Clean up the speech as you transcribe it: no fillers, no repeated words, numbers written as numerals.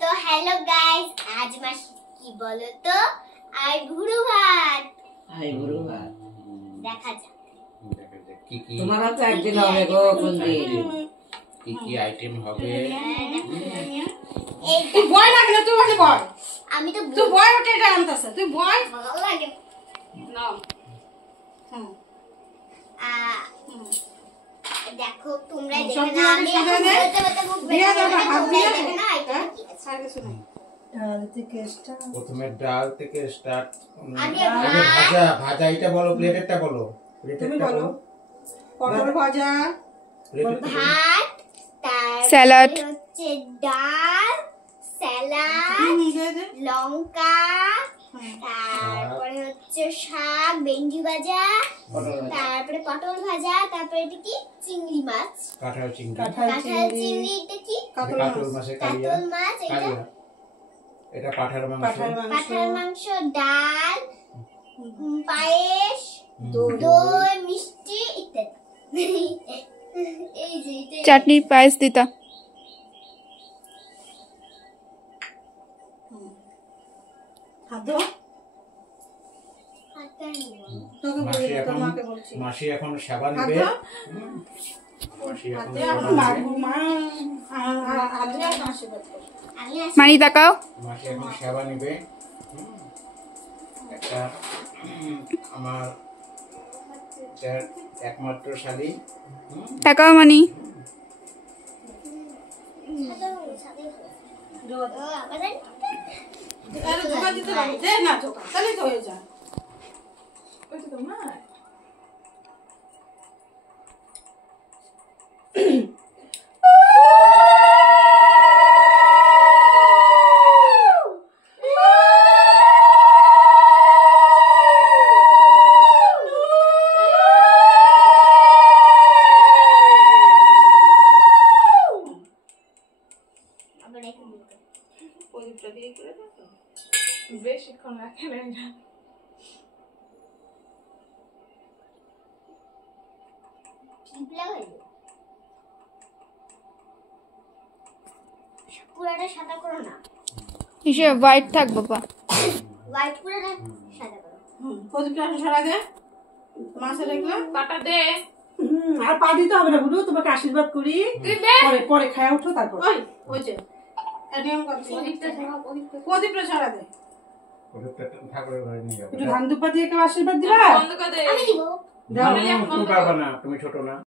তো hello guys, আজ মাস কি বলো তো? আর গুরু ভাত। দেখা যাক কি কি তোমার তো একদিন হবে গো কোনদিন কি আইটেম হবে। এই তুই বয় না কেন? তুই বলে বয়। আমি তো তুই বয় ওটা এটা আনতাছে। তুই বয় ভালো লাগে না। হুম। দেখো তোমরা সব দেখে না, আমি দিয়ে এখন দে। বলতে বলতে মুখ দিয়ে বের দাও করে না, হাত তোমরা দিয়ে দেখে না, এটা হ্যাঁ? কি আছে? আর কিছু নাই। প্রথমে ডাল থেকে স্টার্ট। আগে আগে ভাজা ভাজা এটা বলো, প্লেটেরটা বলো। তুমি প্লেটেরটা বলো। বলো। পটল ভাজা, প্লেটেরটা বলো। ভাত, তারপরে স্যালাড। হচ্ছে ডাল, স্যালাড, দে দে। লঙ্কা, তারপরে হচ্ছে শাক, ভেন্ডি ভাজা, তারপরে পটল ভাজা, তারপরে এটা কি চিংড়ি মাছ, কাঁঠাল চিংড়ি, কাঁঠাল চিংড়ি, এটা কি কাতল কাতল মাছ, মাছের কালিয়া, কাতল মাছ, এটা কালিয়া। এটা পাঠার মাংস, পাঠার মাংস, পাঠার মাংস, ডাল, পায়েস, দই, দই, মিষ্টি ইত্যাদি। এই যে এটা চাটনির পায়েস দিতা। খাদ্য। হাতটা নিয়ে তোকে মাসি বলি, তোর এখন মাকে বলছি। মাসি এখন সেবা নিবে। খাদ্য? মাসি এখন খাদ্য সেবা এখন নিবে। মা আজকে আশীর্বাদ কর। আমি আসি। মানি তাকাও। মাসি এখন সেবা নিবে। একটা আমার যার একমাত্র শালী। তাকাও মানি। আরে জোগাড় দিতে হবে। দে না জোগাড়, তাহলেই তো হয়ে যায়। ওইটা তো মা। প্রদীপটা দিয়ে করে দাও তো। বেশিক্ষণ রাখে না এটা। পুরাটা সাদা করো না, হিসেবে হোয়াইট থাক বাবা। হোয়াইট পুরাটা সাদা করো। প্রদীপটা এখন সরা দে। মাছে দেখলাম কাটা দে। আর পা দিতে হবে না, বুঝু তোমাকে আশীর্বাদ করি। পরে পরে খায় উঠো তারপর। ওই যে নিয়ম করছি। প্রদীপটা সরা দে। ঠাকুরের ঘরে নিয়ে যাবো। একটু ধান দুপা দিয়ে কেউ আশীর্বাদ দিবা? বন্ধ করে দে। আমি দিব। দাও। তুমি পারবা না, তুমি ছোট না।